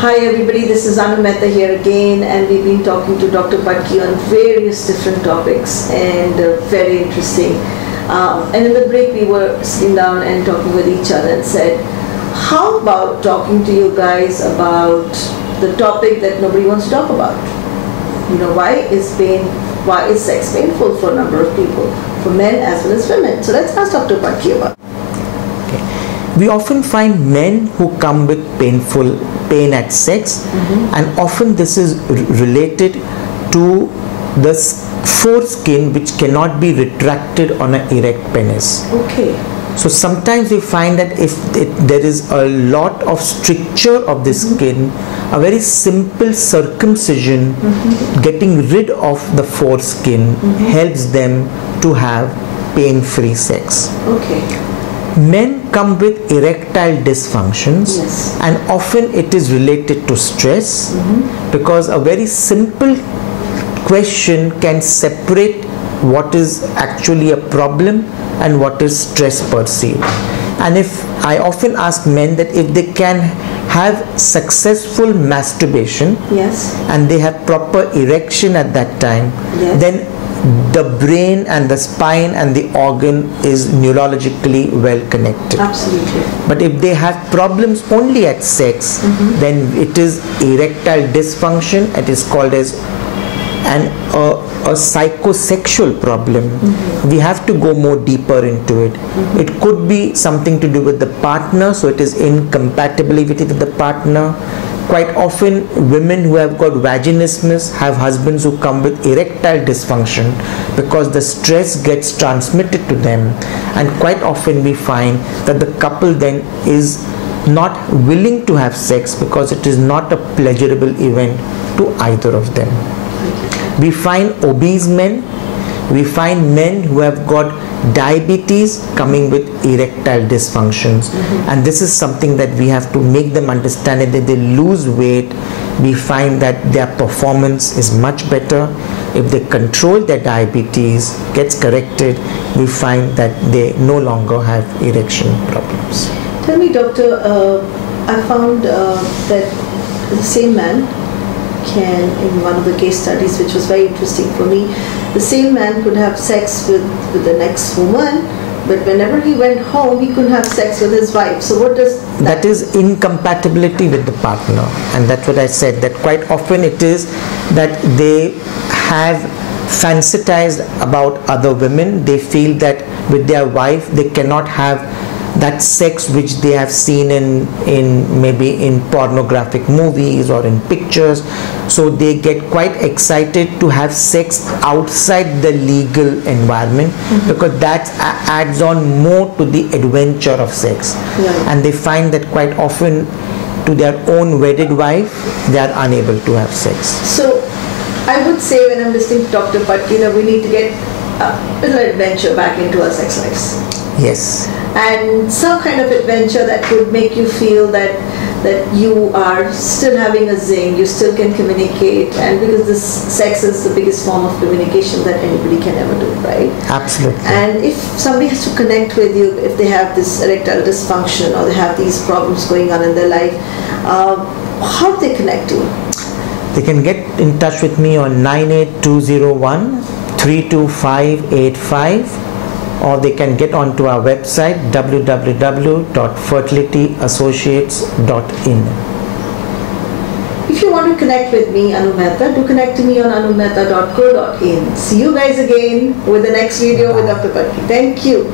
Hi everybody, this is Mehta here again, and we've been talking to Dr. Patki on various different topics, and very interesting. And in the break we were sitting down and talking with each other and said, how about talking to you guys about the topic that nobody wants to talk about? You know, why is sex painful for a number of people, for men as well as women? So let's ask Dr. Patki about it. We often find men who come with pain at sex, and often this is related to the foreskin which cannot be retracted on an erect penis. Okay. So sometimes we find that if there is a lot of stricture of the skin, a very simple circumcision, getting rid of the foreskin helps them to have pain-free sex. Okay. Men come with erectile dysfunctions, and often it is related to stress, because a very simple question can separate what is actually a problem and what is stress perceived. And if I often ask men that if they can have successful masturbation and they have proper erection at that time, then the brain and the spine and the organ is neurologically well connected. Absolutely. But if they have problems only at sex, then it is erectile dysfunction. It is called as a psychosexual problem. We have to go more deeper into it. It could be something to do with the partner, so it is incompatibility with the partner. Quite often women who have got vaginismus have husbands who come with erectile dysfunction because the stress gets transmitted to them, and quite often we find that the couple then is not willing to have sex because it is not a pleasurable event to either of them. We find obese men, we find men who have got diabetes coming with erectile dysfunctions, and this is something that we have to make them understand. That they lose weight, we find that their performance is much better. If they control their diabetes, gets corrected, we find that they no longer have erection problems. Tell me, doctor, I found that the same man can, in one of the case studies, which was very interesting for me, the same man could have sex with the next woman, but whenever he went home, he couldn't have sex with his wife. So what does that is incompatibility with the partner, and that's what I said, that quite often it is that they have fantasized about other women. They feel that with their wife they cannot have that sex which they have seen in maybe in pornographic movies or in pictures, so they get quite excited to have sex outside the legal environment, because that adds on more to the adventure of sex. And they find that quite often to their own wedded wife they are unable to have sex. So I would say, when I'm listening to Dr. Patki, that we need to get a little adventure back into our sex lives. Yes. And some kind of adventure that would make you feel that you are still having a zing, you still can communicate, and because this sex is the biggest form of communication that anybody can ever do, right? Absolutely. And if somebody has to connect with you, if they have this erectile dysfunction or they have these problems going on in their life, how do they connect to you? They can get in touch with me on 98201 32585, or they can get onto our website www.fertilityassociates.in. If you want to connect with me, Mehta, do connect to me on anumehta.co.in. See you guys again with the next video with Dr. Patki. Thank you.